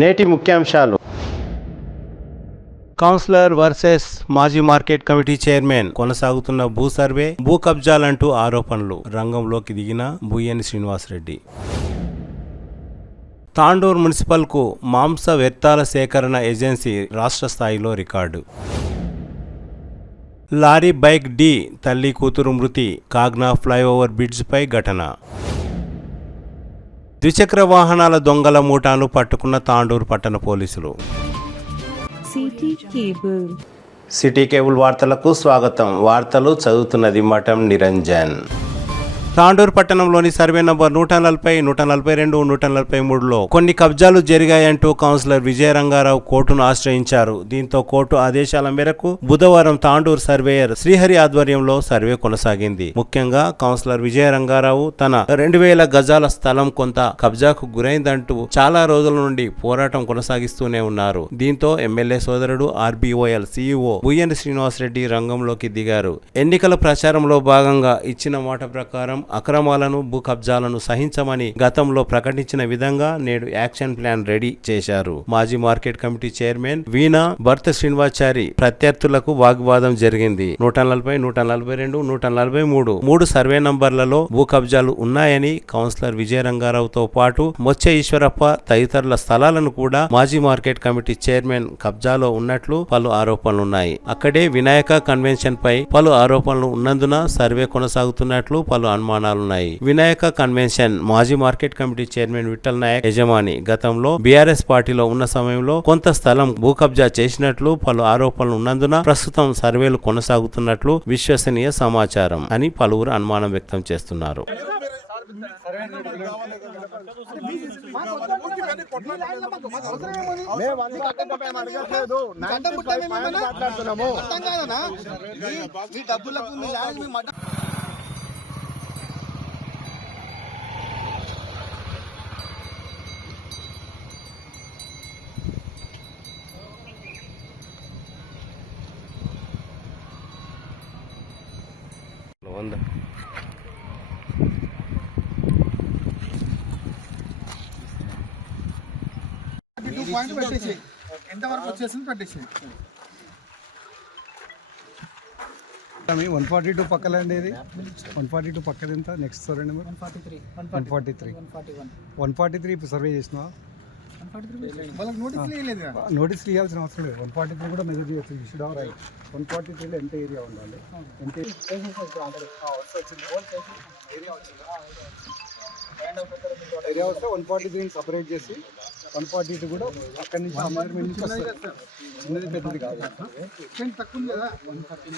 నేటి ముఖ్యాంశాలు. Councillor versus మాజీ మార్కెట్ కమిటీ చైర్మన్, కొనసాగుతున్న భూ సర్వే, భూ కబ్జాలంటూ ఆరోపణలు. రంగంలోకి దిగిన బుయ్యని శ్రీనివాసరెడ్డి. తాండూర్ మున్సిపల్కు మాంస వ్యర్థాల సేకరణ ఏజెన్సీ రాష్ట్ర స్థాయిలో రికార్డు. లారీ బైక్ ఢీ, తల్లి కూతురు మృతి. కాగ్నా ఫ్లైఓవర్ బ్రిడ్జ్పై ఘటన. ద్విచక్ర వాహనాల దొంగల మూటాను పట్టుకున్న తాండూరు పట్టణ పోలీసులు. సిటీ కేబుల్ వార్తలకు స్వాగతం. వార్తలు చదువుతున్నది మఠం నిరంజన్. తాండూరు పట్టణంలోని సర్వే నంబర్ 140, 142, 143లో కొన్ని కబ్జాలు జరిగాయంటూ కౌన్సిలర్ విజయరంగారావు కోర్టును ఆశ్రయించారు. దీంతో కోర్టు ఆదేశాల మేరకు బుధవారం తాండూరు సర్వేయర్ శ్రీహరి ఆధ్వర్యంలో సర్వే కొనసాగింది. ముఖ్యంగా కౌన్సిలర్ విజయరంగారావు తన 2000 గజాల స్థలం కొంత కబ్జాకు గురైందంటూ చాలా రోజుల నుండి పోరాటం కొనసాగిస్తూనే ఉన్నారు. దీంతో ఎమ్మెల్యే సోదరుడు RBOL CEO బుయ్యని శ్రీనివాసరెడ్డి రంగంలోకి దిగారు. ఎన్నికల ప్రచారంలో భాగంగా ఇచ్చిన మాట ప్రకారం అక్రమాలను, భూ కబ్జాలను సహించమని గతంలో ప్రకటించిన విధంగా నేడు యాక్షన్ ప్లాన్ రెడీ చేశారు. మాజీ మార్కెట్ కమిటీ చైర్మన్ వీణా భర్త శ్రీనివాచారి ప్రత్యర్థులకు వాగ్వాదం జరిగింది. 140, 142, 143 3 సర్వే నంబర్లలో భూ కబ్జాలు ఉన్నాయని కౌన్సిలర్ విజయరంగారావుతో పాటు మొచ్చ ఈశ్వరప్ప తదితరుల స్థలాలను కూడా మాజీ మార్కెట్ కమిటీ చైర్మన్ కబ్జాలో ఉన్నట్లు పలు ఆరోపణలున్నాయి. అక్కడే వినాయక కన్వెన్షన్ పై పలు ఆరోపణలు ఉన్నందున సర్వే కొనసాగుతున్నట్లు పలు అనుమానాలున్నాయి. వినాయక కన్వెన్షన్ మాజీ market committee chairman Vithal Nayak యజమాని. గతంలో బీఆర్ఎస్ పార్టీలో ఉన్న సమయంలో కొంత స్థలం భూ కబ్జా చేసినట్లు పలు ఆరోపణలు ఉన్నందున ప్రస్తుతం సర్వేలు కొనసాగుతున్నట్లు విశ్వసనీయ సమాచారం అని పలువురు అనుమానం వ్యక్తం చేస్తున్నారు. ఎంతవరకు వచ్చేసింది పెట్టేసి 142 పక్కలండి. ఇది 142 పక్కది ఎంత? నెక్స్ట్ సర్వే నెంబర్ 143 ఇప్పుడు సర్వే చేసినా నోటీస్ ఇవ్వాల్సిన అవసరం లేదు. 143 కూడా మెజర్ చేయొచ్చు. You should have right. 143లో ఎంత ఏరియా ఉండాలి? ఎంత ఏరియా వస్తే 143 సపరేట్ చేసి 142 కూడా అక్కడి నుంచి చిన్నది పెద్దది కాదు. తక్కువ ఉంది కదా. 120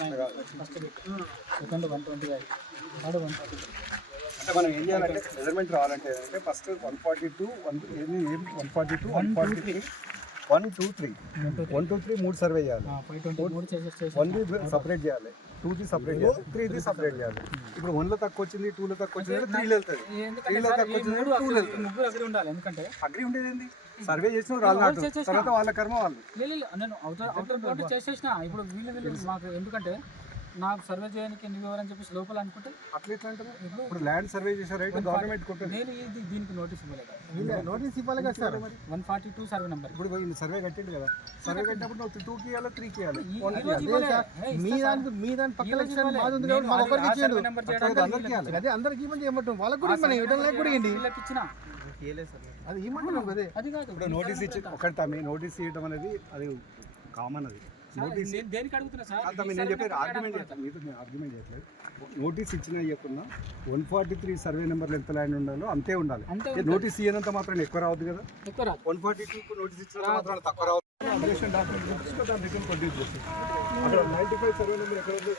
అంటే మనం ఏం చేయాలంటే మెజర్మెంట్ రావాలంటే ఫస్ట్ 142, 142, 143, 123 3 సర్వే చేయాలి. 1 సపరేట్ చేయాలి, 2 సపరేట్ చేయాలి, 3 సపరేట్ చేయాలి. ఇప్పుడు 1లో తక్కువ వచ్చింది, 2లో తక్కువ వచ్చింది, 3లో వెళ్తుంది. 3లో తక్కువ వచ్చింది, 2లో వెళ్తుంది. ఎందుకంటే అగ్రి ఉండేది ఏంది? సర్వే చేసిన రాళ్ళు తర్వాత వాళ్ళ కర్మ వాళ్ళు. నేను చేసేసిన ఇప్పుడు వీళ్ళు మాకు ఎందుకంటే నాకు సర్వే చేయడానికి ఎన్ని వివరని చెప్పేసి లోపల అనుకుంటే అట్లా ఎట్లా అంటారు? ఇప్పుడు ల్యాండ్ సర్వే చేసే రైట్ గవర్నమెంట్ కొట్టారు. నేను ఇది దీనికి నోటీస్ ఇవ్వలేదు. నోటీస్ ఇవ్వాలి కదా సార్. 142 survey number. ఇప్పుడు సర్వే కట్టిండు కదా. సర్వే కట్టినప్పుడు నువ్వు 2కి ఇవ్వాలి, 3కి ఇవ్వాలి. మీ దాని పక్కన అందరికి ఇవ్వండి. ఏమంటాం వాళ్ళకి కూడా ఇవ్వండి, ఇవ్వడం కూడా ఇవ్వండి. అది ఇవ్వమంటున్నావు కదే. అది కాదు ఇప్పుడు నోటీస్ ఇచ్చి ఒకటి తమ్మి నోటీస్ ఇవ్వడం అనేది అది కామన్. అది నోటీస్ దేనికి అడుగుతున్నా సార్? నేను చెప్పేది ఆర్గ్యుమెంట్ చేయట్లేదు. నోటీస్ ఇచ్చినా ఇవ్వకున్నా 143 సర్వే నెంబర్లు ఎంత ల్యాండ్ ఉండాలో అంతే ఉండాలి. నోటీస్ ఇవ్వనంత మాత్రం ఎక్కువ రావద్దు కదా. 142 నోటీస్ ఇచ్చిన మాత్రం తక్కువ రావద్దు. అబ్జెక్షన్ డాక్యుమెంట్ చూపించుకో, దాని రిటర్న్ ప్రొడ్యూస్ చేసి అక్కడ 95 సర్వే నెంబర్ ఎక్కడ ఉందో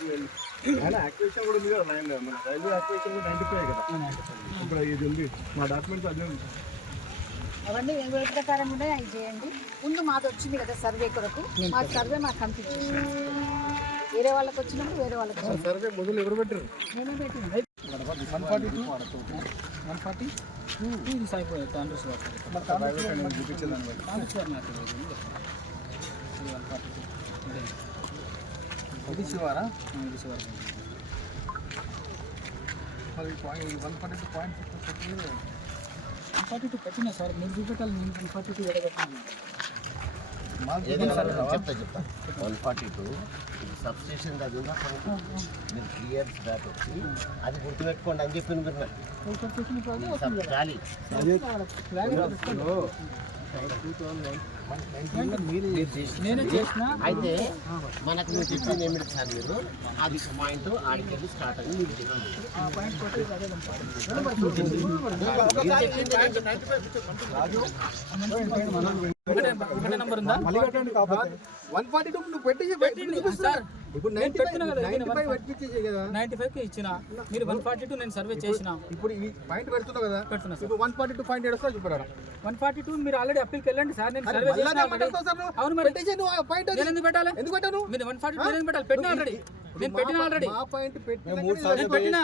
ఆయన యాక్టివేషన్ కూడా ఉంది కదా. మన రైల్వే యాక్టివేషన్ కూడా 95 కదా. ఇక్కడ ఇది ఉంది మా డాక్యుమెంట్స్ అదే ఉంది. అవన్నీ ఏ ప్రకారం కూడా అవి చేయండి. ముందు మాది వచ్చింది కదా సర్వే కొరకు, మా సర్వే మాకు కంప్లీట్ చేయండి. వేరే వాళ్ళకి వచ్చినప్పుడు వేరే వాళ్ళకి సర్వే మొదలు ఎవరు పెట్టారు? నేనే పెట్టింది. 142 ఇది అయిపోయింది. కాంగ్రెస్ ఇది శివారా? ఇది శివారా. 142.6 142 పెట్టినా సార్, మీరు చూపెట్టాలి. నేను 142 ఎడగొట్టినాను. చెప్తా 142 సబ్స్టేషన్ అది ఉందా మీరు 3 years బ్యాక్ వచ్చి అది గుర్తుపెట్టుకోండి అని చెప్పింది మీరు నాకు. సబ్స్టేషన్ ఇప్పుడు అదే వస్తుంది కదా. గాలి ఫ్లాగ్ పెట్టుకోండి. నేనే చేసిన. అయితే మనకు మీరు చెప్పింది ఏమిటి సార్, మీరు అది పాయింట్ ఆడికి స్టార్ట్ అని మీకు చెప్పింది. ఆ పాయింట్ కొట్టేది అదే కనపడుతుంది. ఒకటే నంబర్ ఉందా? మళ్ళీ కట్టండి కాకపోతే 142 నువ్వు పెట్టింది సార్. ఇప్పుడు నేను పెట్టినా కదా, 95 పెట్టించేసే కదా. 95 కి ఇచ్చిన. మీరు 142 నేను సర్వే చేసిన. ఇప్పుడు ఈ పాయింట్ పెడుతున్నావు కదా, పెడుతున్నా సార్. ఇప్పుడు 142 పాయింట్ ఏడుస్తా చూపరా. 142 మీరు ఆల్రెడీ అప్పీల్కి వెళ్ళండి సార్. నేను సర్వే మళ్ళా చేసిన already. సార్ నువ్వు అవును మరి. పెట్టేసే నువ్వు ఆ పాయింట్ అది. నేను ఎందుకు పెట్టాలి? ఎందుకు పెట్టాను? మీరు 142 నేను ఎందుకు పెట్టాలి? పెట్టినా ఆల్రెడీ. నేను పెట్టినా ఆల్రెడీ. ఆ పాయింట్ పెట్టి నేను పెట్టినా.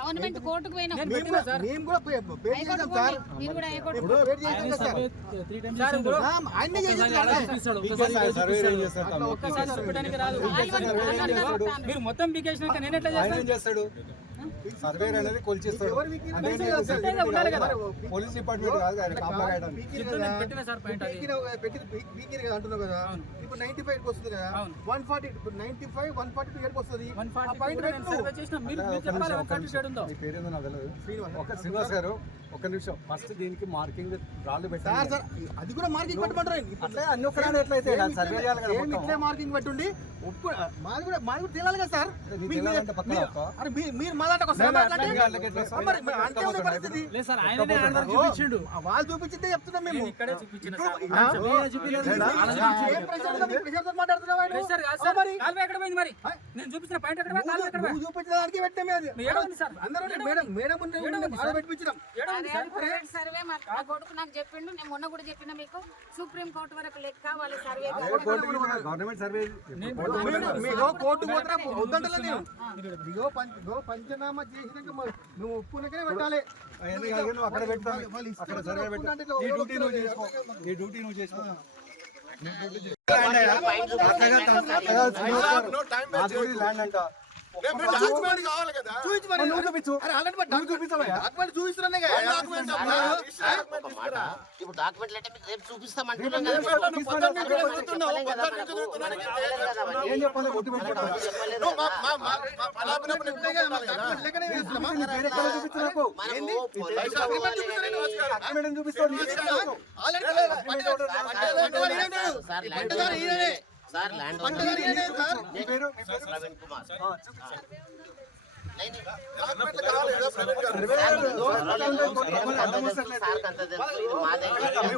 గవర్నమెంట్ కోర్టుకు పోయినా నేను పెట్టినా సార్. మేము కూడా పే చేసాం సార్. మీరు కూడా హైకోర్టు ఇప్పుడు పే చేసాం కదా సార్. 3 times సార్ ఇప్పుడు ఆయనే చేసాం కదా. ఒక్కసారి చూపెట్టడానికి రాదు. మీరు మొత్తం బీకేసినాక నేను ఎట్లా చేస్తాను? చేస్తాడు సర్వేర్ అనేది కొలిచిస్తాడు. ఉండాలి కదా. పోలీస్ డిపార్ట్మెంట్ కాదు కదా, కాపలా రాయడానికి. నేను పెట్టినా సార్ పాయింట్ అది. పీకిన కదా అంటున్నావు కదా. ఇప్పుడు 95 వస్తుంది కదా, 140 ఇప్పుడు 95 142 ఏడుకు వస్తుంది. 142 నేను సర్వే చేసిన. మీరు చెప్పాలి 142 ఉందో. మీ పేరేందో నాకు తెలియదు. శ్రీనివాస్ గారు ఒక్క నిమిషం, ఫస్ట్ దీనికి మార్కింగ్ రాళ్ళు పెట్టారు సార్. అది కూడా మార్కింగ్ పెట్టమంటారు. అన్ని ఒక్కడే ఎట్లయితే సర్వే చేయాలి కదా, ఇట్లే మార్కింగ్ పెట్టుండి. మాది కూడా తెలియాలి కదా సార్. అరే మీరు మా దాంట్లో వాళ్ళు చూపించిందే చెప్తున్నాం మేము. ఇక్కడే చూపించిన ఎక్కడ పోయింది మరి? నేను చూపించిన పాయింట్ ఎక్కడ పోయింది? ఎక్కడ పోయింది? చూపించిన దానికి పెట్టామే అది. అందరూ మేడం పెట్టించినాం. సర్వే మా కొడుకు నాకు చెప్పిండు. నేను మొన్న కూడా చెప్పిన మీకు, సుప్రీం కోర్టు వరకు లెక్క వాళ్ళ సర్వే గవర్నమెంట్ సర్వే కోర్టు వద్దంటలే. నేను పంచనామా చేసినాక నువ్వు ఒప్పుకున్నాకే పెట్టాలి. అక్కడ పెడతాను, అక్కడ సర్వే పెట్టాలి. నీ డ్యూటీ నువ్వు చేసుకో. ల్యాండ్ అంట ఇప్పుడు డాక్యుమెంట్లు అంటే మీకు రేపు చూపిస్తామంటున్నాం కదా. ఏం చెప్పాలి? Sir land Praveen Kumar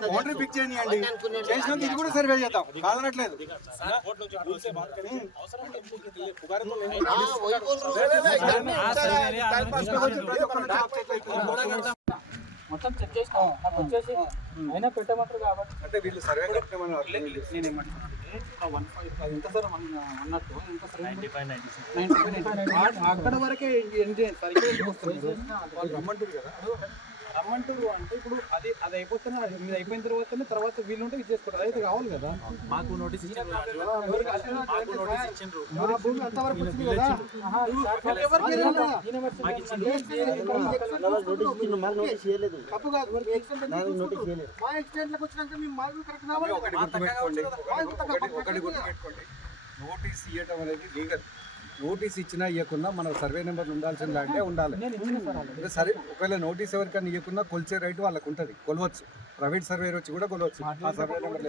boundary fix చేయండి. చేసినాక ఇది కూడా సర్వే చేద్దాం, కాదనట్లేదు. మొత్తం చెక్ చేసినాం. నాకు వచ్చేసి అయినా పెట్టమంటారు కాబట్టి. అంటే వీళ్ళు సర్వే కట్టమన్నారు. నేను ఏమంటున్నాను ఎంత సార్ అన్నట్టు ఎంత సార్? 95 అక్కడ వరకే ఎండ్ చేయండి సార్. వాళ్ళు రమ్మంటారు కదా. రమ్మంటారు అంటే ఇప్పుడు అది అయిపోతున్నా, మీరు అయిపోయిన తర్వాత వీళ్ళు ఉంటే ఇది చేసుకోవాలి. అదైతే కావాలి కదా. మాకు నోటీస్ ఇచ్చిండ్రు. అంతవరకు వచ్చింది కదా. తప్పు కాదు. మా ఎక్స్టెంట్లకు వచ్చినాక మేము మార్కులు కరెక్ట్ రావాలి. ఒకటి గుర్తుపెట్టుకోండి, నోటీస్ ఇవ్వటం అనేది లీగల్. నోటీస్ ఇచ్చినా ఇవ్వకుండా మనకు సర్వే నెంబర్లు ఉండాల్సిన లాంటే ఉండాలి. సరే ఒకవేళ నోటీస్ ఎవరికైనా ఇవ్వకుండా కొలిచే రైట్ వాళ్ళకు ఉంటుంది, కొలవచ్చు. ప్రైవేట్ సర్వేర్ వచ్చి కూడా కొలవచ్చు. ఆ సర్వే నెంబర్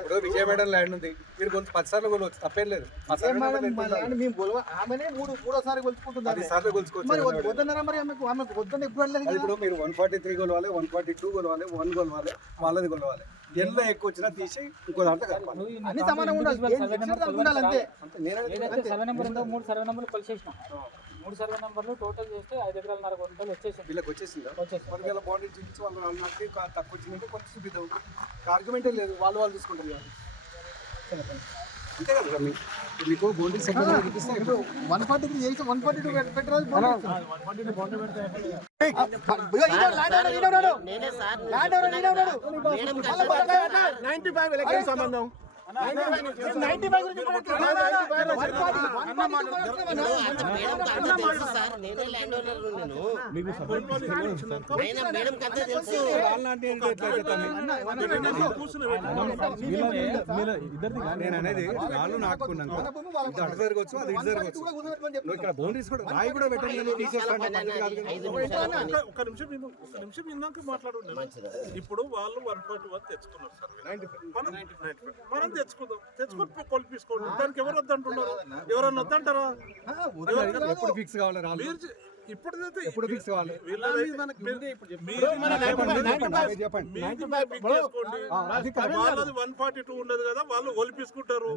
ఇప్పుడు విజయ మేడం ల్యాండ్ ఉంది, మీరు కొంచెం 10 సార్లు కొలవచ్చు, తప్పేం లేదు. మూడోసారి కొలుచుకుంటున్నారు, 10 సార్లు కొలుచుకోవచ్చు. ఇప్పుడు మీరు 143 కొలవాలి, 142 కొలవాలి, 1 కొలవాలి, వాళ్ళది కొలవాలి. ఎంత ఎక్కువ వచ్చినా తీసి ఇంకో దాంట్లో కలపాలి. అన్ని సమానంగా ఉండాలి. సర్వే నెంబర్ ఉందో 3 సర్వే నెంబర్లు కలిసేసినాం. 3 సర్వే నెంబర్లు టోటల్ చేస్తే 5 ఎకరాల గుంటలు వచ్చేసింది. వీళ్ళకి వచ్చేసిందా? ఒకవేళ బాండరీ చూపించి వాళ్ళు అన్నట్టు తక్కువ వచ్చిందంటే కొంచెం చూపిద్దాం. ఆర్గ్యుమెంటే లేదు, వాళ్ళు తీసుకుంటారు కదా. అంతే కదా మీకు బాండరీ సెకండ్ చూపిస్తే 143 చేసి 142 పెట్టరాదు. నేనే సార్ 95 సంబంధం నేనే ల్యాండ్ ఓనర్ మేడం కంటే తెలుసు. నేను అనేది రాళ్ళు నాటుకున్నాను ఇది అటు జరగవచ్చు అది ఇటు జరగవచ్చు నువ్వు ఇక్కడ బౌండరీస్ కూడా రాయి కూడా పెట్టండి ఒక నిమిషం విన్నాక మాట్లాడు. ఇప్పుడు వాళ్ళు 141 తెచ్చుకున్నారు సార్, మనం తెచ్చుకొని కొలిపించుకోండి. దానికి ఎవరు వద్దంటున్నారు? ఎవరన్నా వద్దంటారా? ఎప్పుడు ఫిక్స్ కావాలి రాళ్ళు ఎప్పుడు ఫిక్స్ కావాలి వాళ్ళది 142 ఉండదు కదా, వాళ్ళు కొలిపించుకుంటారు.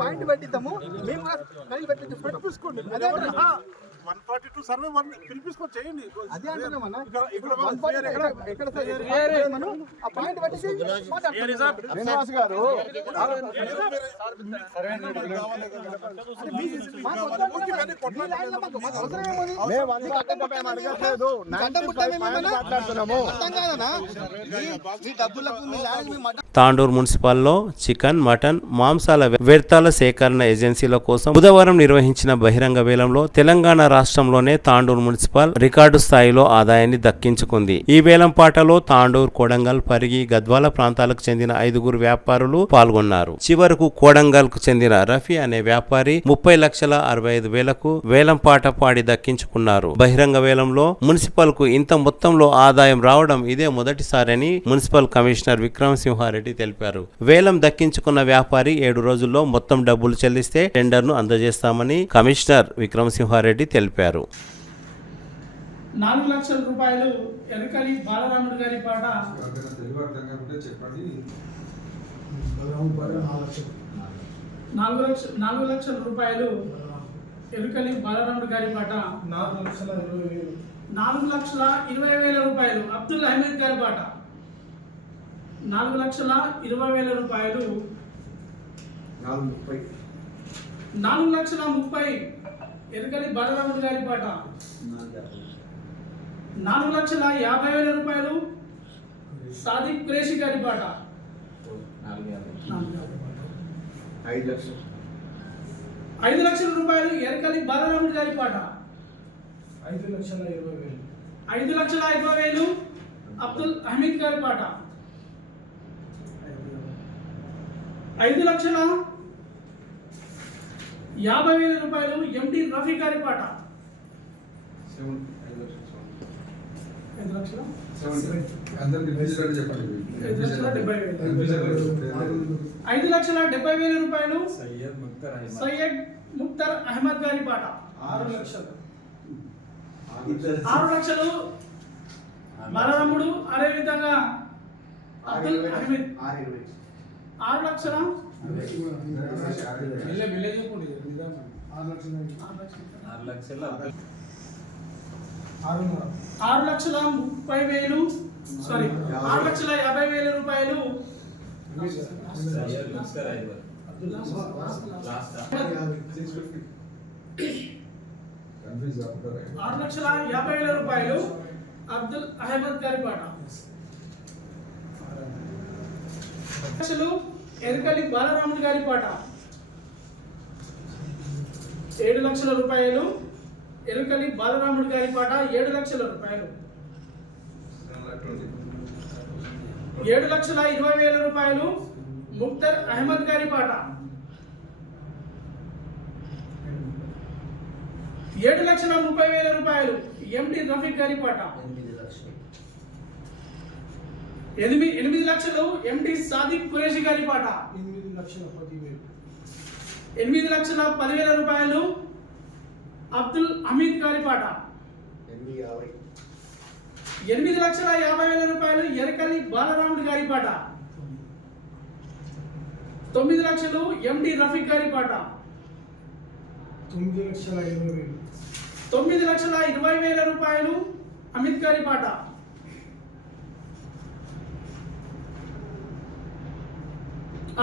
పాయింట్ పెట్టిద్దాము 142 సర్వే పిలిపించుకొని చేయండి. అదే అంటున్నామన్నా ఎక్కడ ఆ పాయింట్ పెట్టేసి శ్రీనివాస్ గారు తాండూరు మున్సిపల్లో చికెన్, మటన్, మాంసాల వ్యర్థాల సేకరణ ఏజెన్సీల కోసం బుధవారం నిర్వహించిన బహిరంగ వేలంలో తెలంగాణ రాష్ట్రంలోనే తాండూరు మున్సిపల్ రికార్డు స్థాయిలో ఆదాయాన్ని దక్కించుకుంది. ఈ వేలం పాటలో తాండూరు, కొడంగల్, పరిగి, గద్వాల ప్రాంతాలకు చెందిన 5 వ్యాపారులు పాల్గొన్నారు. చివరకు కొడంగల్ కు చెందిన రఫీ అనే వ్యాపారి 30,65,000కు వేలం పాట పాడి దక్కించుకున్నారు. బహిరంగ వేలంలో మున్సిపల్ కు ఇంత మొత్తంలో ఆదాయం రావడం ఇదే మొదటిసారని మున్సిపల్ కమిషనర్ విక్రమసింహారెడ్డి తెలిపారు. వేలం దక్కించుకున్న వ్యాపారి 7 రోజుల్లో మొత్తం డబ్బులు చెల్లిస్తే టెండర్ను అందజేస్తామని కమిషనర్ విక్రమసింహారెడ్డి తెలిపారు. 4 లక్షల రూపాయలు ఎరకలి బాలరాముడు గారి పాట 4 లక్షల రూపాయలు ఎరుకలి బాలరాముడు గారి పాట 4,20,000 రూపాయలు అబ్దుల్ అహ్మద్ గారి పాట 4,20,000 రూపాయలు 4,30,000 ఎరుకలి బాలరాముడు గారి పాట 4,50,000 రూపాయలు సాదిక్ కురేషి గారి పాట 5 లక్షల రూపాయలు ఎరకలి బాలరాముడు గారి పాట 5,20,000 అబ్దుల్ అహ్మద్ గారి పాట 5,50,000 రూపాయలు ఎండి రఫీ గారి పాట 5,70,000 రూపాయలు సయ్యద్ ముక్తర్ అహ్మద్ గారి పాట 6 లక్షలు బాలరాముడు అదేవిధంగా అబ్దుల్ అహ్మద్ 6 లక్షల 6,50,000 రూపాయలు రూపాయలు అబ్దుల్ అహ్మద్ గారి పాట లక్షలు ఎరకలి బాలరాముడు గారి పాట 7 లక్షల రూపాయలు ఎరకలి బాలరాముడు గారి పాట 7 లక్షల రూపాయలు 7,20,000 రూపాయలు ముక్తర్ అహ్మద్ గారి పాట 7,30,000 రూపాయలు ఎండి రఫీక్ గారి పాట 8 లక్షలు ఎండి సాదిక్ కురేషి గారి పాట 8,10,000 రూపాయలు అబ్దుల్ హమీద్ గారి పాట 8,50,000 రూపాయలు ఎరకలి బాలరాముడు గారి పాట 9 లక్షలు ఎండి రఫీక్ గారి పాట 9,20,000 రూపాయలు అమిత్ గారి పాట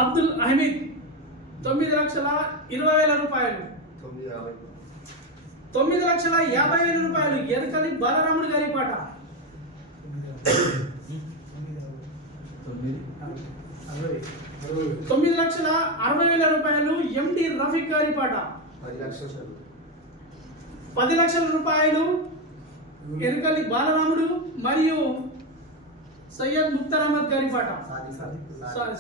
అబ్దుల్ అహ్మద్ 9,20,000 రూపాయలు 9,50,000 రూపాయలు ఎరకలి బాలరాముడు గారి పాట. 9,60,000 రూపాయలు ఎండి రఫీక్ గారి పాట. 10 లక్షల రూపాయలు ఎరకలి బాలరాముడు మరియు సయ్యద్ ముక్తార్ అహ్మద్ గారి పాట. సారీ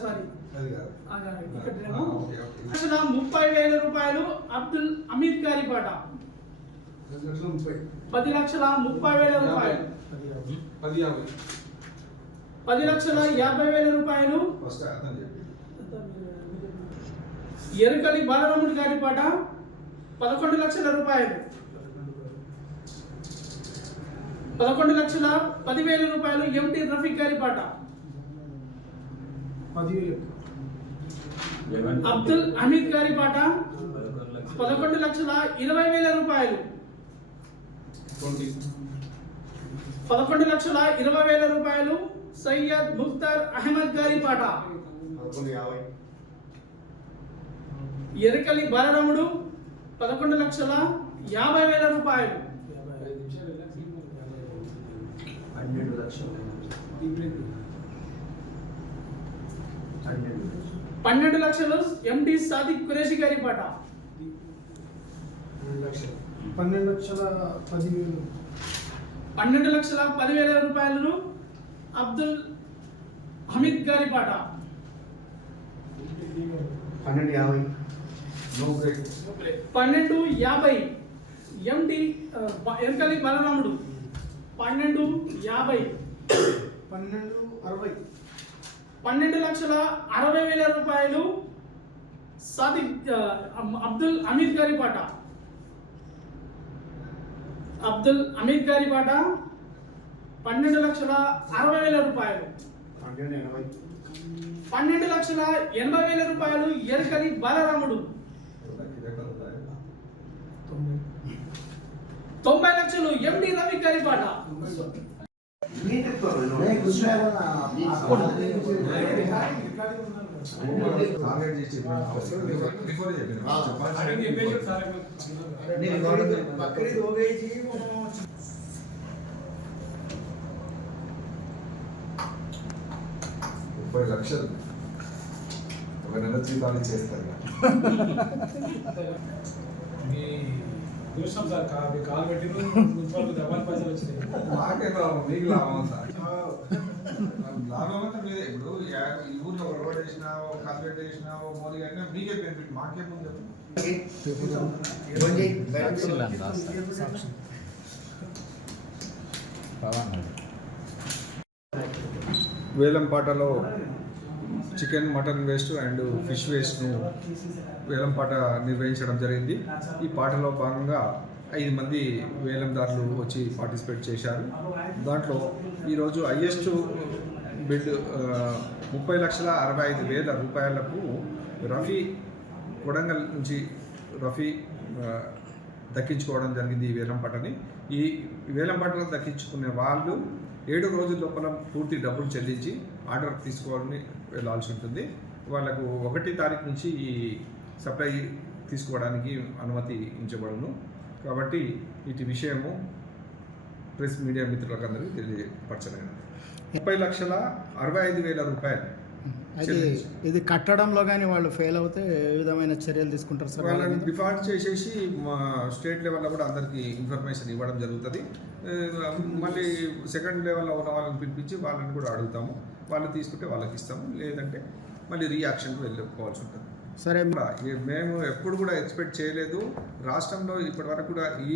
30,000 రూపాయలు అబ్దుల్ హమీద్ గారి పాట. 10,30,000 రూపాయలు. 10,50,000 రూపాయలు ఎరకలి బాలరాముడు గారి పాట. 11 లక్షల రూపాయలు. 11,10,000 రూపాయలు ఎంటి రఫీక్ గారి పాట. అబ్దుల్ హమీద్ గారి పాట. 11,20,000 రూపాయలు. 11,20,000 రూపాయలు సయ్యద్ ముక్తార్ అహ్మద్ గారి పాట. ఎరకలి బాలరాముడు 11,50,000 రూపాయలు. 12 లక్షలు ఎండి సాదిక్ ఖురేషి గారి పాట. 12,10,000 రూపాయలు అబ్దుల్ హమీద్ గారి పాట. 12,50 ఎండి ఎరకలి బాలరాముడు. 12,50. 12,60,000 రూపాయలు సాదిక్ అబ్దుల్ హమీద్ గారి పాట. అబ్దుల్ హమీద్ గారి పాట. 12,60,000 రూపాయలు. 12,80,000 రూపాయలు ఎరకలి బాలరాముడు. 90 లక్షలు ఎండి రవి గారి పాట. లక్షలు ఒక నెల జీతాలు చేస్తారు. చూసాం సార్ కాల్ పెట్టి డబ్బులు పైసలు వచ్చినాయి. మాకే లాభం, మీకు లాభం సార్. లాభం అంటే మీదే. ఇప్పుడు ఈ ఊర్లో ఒక రోడ్ వేసినా, ఒక కాన్వెంట్ వేసినా, ఒక మోరీ కట్టినా మీకే బెనిఫిట్, మాకేముంది చెప్పండి. వేలంపాటలో chicken, mutton waste and fish వేస్ట్ను వేలంపాట నిర్వహించడం జరిగింది. ఈ పాటలో భాగంగా 5 మంది వేలందారులు వచ్చి పార్టిసిపేట్ చేశారు. దాంట్లో ఈరోజు హైయెస్ట్ బిడ్ 30,65,000 రూపాయలకు రఫీ కొడంగల్ నుంచి రఫీ దక్కించుకోవడం జరిగింది ఈ వేలంపాటని. ఈ వేలంపాటలో దక్కించుకునే వాళ్ళు 7 రోజుల లోపల పూర్తి డబ్బులు చెల్లించి ఆర్డర్ తీసుకోవాలని వెళ్ళాల్సి ఉంటుంది. వాళ్ళకు 1వ తారీఖు నుంచి ఈ సప్లై తీసుకోవడానికి అనుమతి ఇచ్చబడును. కాబట్టి ఇటు విషయము ప్రెస్ మీడియా మిత్రులకు అందరికీ తెలియపరచలేదు. 30,65,000 రూపాయలు. ఇది కట్టడంలో కానీ వాళ్ళు ఫెయిల్ అవుతే ఏ విధమైన చర్యలు తీసుకుంటారు సార్? వాళ్ళని డిఫాల్ట్ చేసేసి మా స్టేట్ లెవెల్లో కూడా అందరికీ ఇన్ఫర్మేషన్ ఇవ్వడం జరుగుతుంది. మళ్ళీ సెకండ్ లెవెల్లో ఉన్న వాళ్ళని పిలిపించి వాళ్ళని కూడా అడుగుతాము. వాళ్ళు తీసుకుంటే వాళ్ళకి ఇస్తాము, లేదంటే మళ్ళీ రియాక్షన్కి వెళ్ళిపోవాల్సి ఉంటుంది. సరే, మేము ఎప్పుడు కూడా ఎక్స్పెక్ట్ చేయలేదు. రాష్ట్రంలో ఇప్పటివరకు కూడా ఈ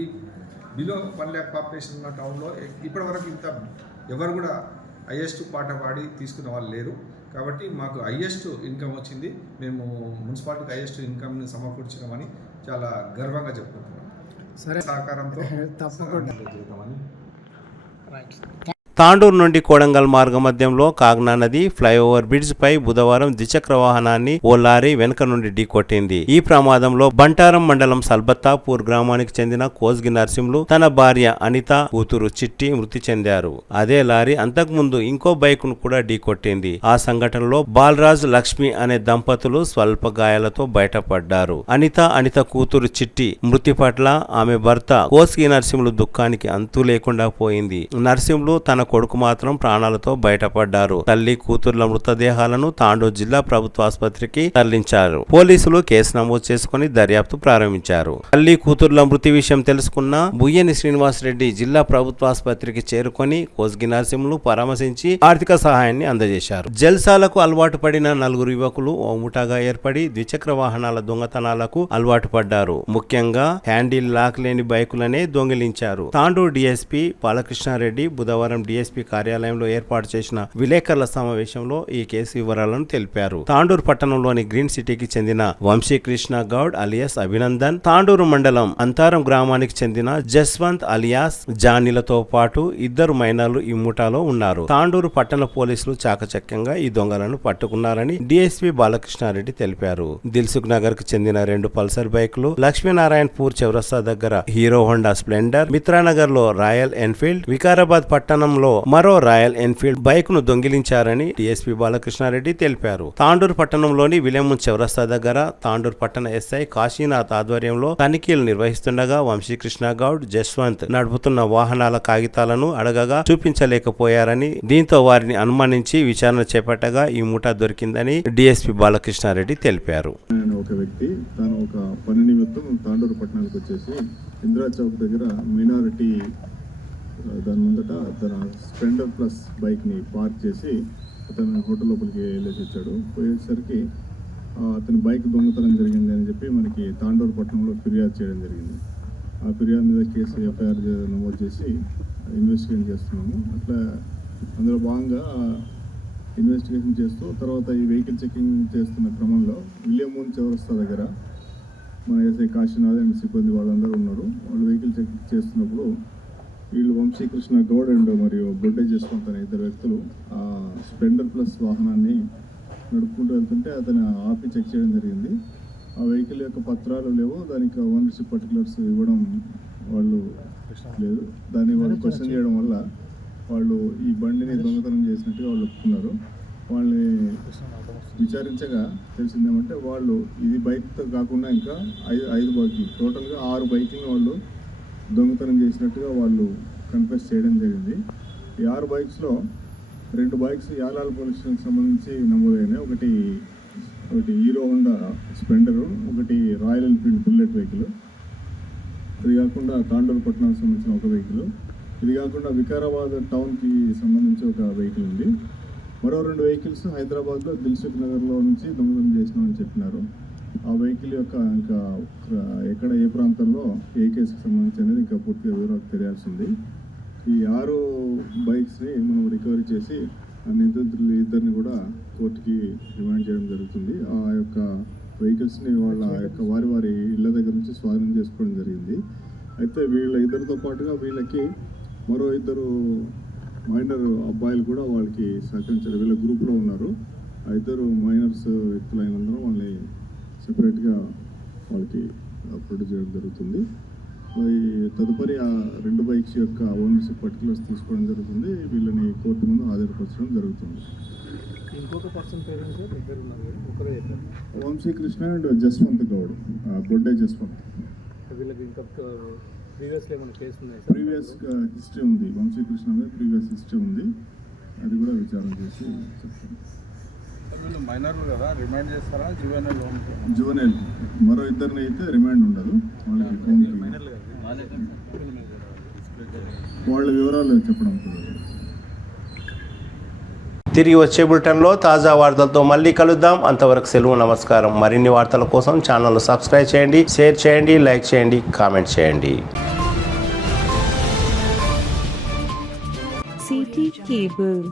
బిలో 1 lakh పాపులేషన్ ఉన్న టౌన్లో ఇప్పటివరకు ఇంత ఎవరు కూడా హైయెస్ట్ పాట పాడి తీసుకున్న వాళ్ళు లేరు. కాబట్టి మాకు హైయెస్ట్ ఇన్కమ్ వచ్చింది. మేము మున్సిపాలిటీకి హైయెస్ట్ ఇన్కమ్ని సమకూర్చినామని చాలా గర్వంగా చెప్పుకుంటున్నాం. సరే, సహకారంతో తప్పకుండా. తాండూరు నుండి కోడంగల్ మార్గ మధ్యంలో కాగ్నా నది ఫ్లైఓవర్ బ్రిడ్జ్ పై బుధవారం ద్విచక్ర వాహనాన్ని ఓ లారీ వెనుక నుండి ఢీకొట్టింది. ఈ ప్రమాదంలో బంటారం మండలం సల్బత్తాపూర్ గ్రామానికి చెందిన కోస్గి నర్సింహులు తన భార్య అనిత, కూతురు చిట్టి మృతి చెందారు. అదే లారీ అంతకుముందు ఇంకో బైక్ ను కూడా ఢీకొట్టింది. ఆ సంఘటనలో బాలరాజ్, లక్ష్మి అనే దంపతులు స్వల్ప గాయాలతో బయటపడ్డారు. అనిత కూతురు చిట్టి మృతి పట్ల ఆమె భర్త కోస్గి నర్సింహులు దుఃఖానికి అంతు లేకుండా పోయింది. నర్సింహులు తన కొడుకు మాత్రం ప్రాణాలతో బయటపడ్డారు. తల్లి, కూతుర్ల మృతదేహాలను తాండూరు జిల్లా ప్రభుత్వ ఆసుపత్రికి తరలించారు. పోలీసులు కేసు నమోదు చేసుకుని దర్యాప్తు ప్రారంభించారు. తల్లి, కూతుర్ల మృతి విషయం తెలుసుకున్న బుయ్యని శ్రీనివాసరెడ్డి జిల్లా ప్రభుత్వ ఆసుపత్రికి చేరుకొని కోస్గి నర్సింహులు పరామర్శించి ఆర్థిక సహాయాన్ని అందజేశారు. జల్సాలకు అలవాటు పడిన నలుగురు యువకులు ఓ ముఠాగా ఏర్పడి ద్విచక్ర వాహనాల దొంగతనాలకు అలవాటు పడ్డారు. ముఖ్యంగా హ్యాండిల్ లాక్ లేని బైకులనే దొంగిలించారు. తాండూరు డీఎస్పీ బాలకృష్ణారెడ్డి బుధవారం డీఎస్పీ కార్యాలయంలో ఏర్పాటు చేసిన విలేకరుల సమావేశంలో ఈ కేసు వివరాలను తెలిపారు. తాండూరు పట్టణంలోని గ్రీన్ సిటీకి చెందిన వంశీకృష్ణ గౌడ్ అలియాస్ అభినందన్, తాండూరు మండలం అంతారం గ్రామానికి చెందిన జస్వంత్ అలియాస్ జానీలతో పాటు ఇద్దరు మైనర్లు ఈ ముఠాలో ఉన్నారు. తాండూరు పట్టణ పోలీసులు చాకచక్యంగా ఈ దొంగలను పట్టుకున్నారని డీఎస్పీ బాలకృష్ణారెడ్డి తెలిపారు. దిల్సుఖ్ నగర్ కు చెందిన 2 పల్సర్ బైకులు, లక్ష్మీనారాయణపూర్ చౌరస్తా దగ్గర హీరో హోండా స్ప్లెండర్, మిత్రానగర్ లో రాయల్ ఎన్ఫీల్డ్, వికారాబాద్ పట్టణంలో మరో రాయల్ ఎన్ఫీల్డ్ బైక్ ను దొంగిలించారని డీఎస్పీ బాలకృష్ణారెడ్డి తెలిపారు. తాండూరు పట్టణంలోని విలేమున్ చౌరస్తా దగ్గర తాండూరు పట్టణ ఎస్ఐ కాశీనాథ్ ఆధ్వర్యంలో తనిఖీలు నిర్వహిస్తుండగా వంశీకృష్ణ గౌడ్, జస్వంత్ నడుపుతున్న వాహనాల కాగితాలను అడగగా చూపించలేకపోయారని, దీంతో వారిని అనుమానించి విచారణ చేపట్టగా ఈ ముఠా దొరికిందని డీఎస్పీ బాలకృష్ణారెడ్డి తెలిపారు. ఒక వ్యక్తి తను ఒక పని నిమిత్తం తాండూరు పట్టణానికి వచ్చేసి ఇందిరా చౌక్ దగ్గర మైనారిటీ దాని ముందట తన స్ప్లెండర్ ప్లస్ బైక్ని పార్క్ చేసి అతను హోటల్ లోపలికి వెళ్ళేసి వచ్చాడు. పోయేసరికి అతని బైక్ దొంగతనం జరిగింది అని చెప్పి మనకి తాండూరు పట్టణంలో ఫిర్యాదు చేయడం జరిగింది. ఆ ఫిర్యాదు మీద కేసు ఎఫ్ఐఆర్ నమోదు చేసి ఇన్వెస్టిగేషన్ చేస్తున్నాము. అట్లా అందులో భాగంగా ఇన్వెస్టిగేషన్ చేస్తూ తర్వాత ఈ వెహికల్ చెకింగ్ చేస్తున్న క్రమంలో విలియమూన్ చౌరస్తా దగ్గర మన ఎస్ఐ కాశీనాథ్ అండ్ సిబ్బంది వాళ్ళందరూ ఉన్నారు. వాళ్ళు వెహికల్ చెకింగ్ చేస్తున్నప్పుడు వీళ్ళు వంశీకృష్ణ గౌడ్ అండ్ మరియు బొడ్డే జస్వంత్ అనే 2 వ్యక్తులు ఆ స్ప్లెండర్ ప్లస్ వాహనాన్ని నడుపుకుంటూ వెళ్తుంటే అతను ఆపి చెక్ చేయడం జరిగింది. ఆ వెహికల్ యొక్క పత్రాలు లేవు, దానికి ఓనర్షిప్ పర్టికులర్స్ ఇవ్వడం వాళ్ళు లేదు. దాన్ని వాళ్ళు క్వశ్చన్ చేయడం వల్ల వాళ్ళు ఈ బండిని దొంగతనం చేసినట్టుగా వాళ్ళు ఒప్పుకున్నారు. వాళ్ళని విచారించగా తెలిసిందేమంటే వాళ్ళు ఇది బైక్తో కాకుండా ఇంకా 5 బైకులు, టోటల్గా 6 బైకులను వాళ్ళు దొంగతనం చేసినట్టుగా వాళ్ళు కన్ఫెస్ చేయడం జరిగింది. ఈ 6 బైక్స్లో 2 బైక్స్ యాలాల్ పోలీస్ స్టేషన్కి సంబంధించి నమోదైనాయి. ఒకటి హీరో హోండా స్ప్లెండరు, ఒకటి రాయల్ ఎన్ఫీల్డ్ బుల్లెట్ వెహికల్, ఇది కాకుండా తాండూరు పట్టణానికి సంబంధించిన ఒక వెహికల్, ఇది కాకుండా వికారాబాద్ టౌన్కి సంబంధించి ఒక వెహికల్ ఉంది. మరో 2 వెహికల్స్ హైదరాబాద్లో దిల్సుఖ్ నగర్లో నుంచి దొంగతనం చేసినామని చెప్పినారు. ఆ వెహికల్ యొక్క ఇంకా ఎక్కడ ఏ ప్రాంతంలో ఏ కేసుకి సంబంధించి అనేది ఇంకా పూర్తిగా వివరాలు తెలియాల్సింది. ఈ 6 బైక్స్ని మనం రికవరీ చేసి ఆ నిందితులు ఇద్దరిని కూడా కోర్టుకి రిమాండ్ చేయడం జరుగుతుంది. ఆ యొక్క వెహికల్స్ని వాళ్ళ యొక్క వారి ఇళ్ళ దగ్గర నుంచి స్వాధీనం చేసుకోవడం జరిగింది. అయితే వీళ్ళ ఇద్దరితో పాటుగా వీళ్ళకి మరో 2 మైనర్ అబ్బాయిలు కూడా వాళ్ళకి సహకరించారు. వీళ్ళ గ్రూప్లో ఉన్నారు. ఆ 2 మైనర్స్ వ్యక్తులైనందున వాళ్ళని సెపరేట్గా వాళ్ళకి ప్రొడ్యూస్ చేయడం జరుగుతుంది. తదుపరి ఆ 2 బైక్స్ యొక్క ఓనర్షిప్ పర్టికులర్స్ తీసుకోవడం జరుగుతుంది. వీళ్ళని కోర్టు ముందు హాజరుపరచడం జరుగుతుంది. ఇంకొక పర్సన్ పేరెంట్స్ దగ్గర ఉన్నారు, ఒకరే చెప్పారు. వంశీకృష్ణ అండ్ జస్వంత్ గౌడ్, బొడ్డే జస్వంత్. వీళ్ళకి ఇంకా ప్రీవియస్లో ఏమైనా కేసు ఉన్నాయి? ప్రీవియస్ హిస్టరీ ఉంది. వంశీకృష్ణ మీద ప్రీవియస్ హిస్టరీ ఉంది. అది కూడా విచారణ చేసి చెప్తాను. వీళ్ళు మైనర్లు కదా, రిమాండ్ చేస్తారా? జువెనైల్ మరో 2 అయితే రిమాండ్ ఉండదు. వాళ్ళకి వాళ్ళ వివరాలు చెప్పడం కుదరదు. తిరిగి వచ్చే బులెటిన్లో తాజా వార్తలతో మళ్ళీ కలుద్దాం. అంతవరకు సెలవు, నమస్కారం. మరిన్ని వార్తల కోసం ఛానల్ సబ్స్క్రైబ్ చేయండి, షేర్ చేయండి, లైక్ చేయండి, కామెంట్ చేయండి. CT Cable.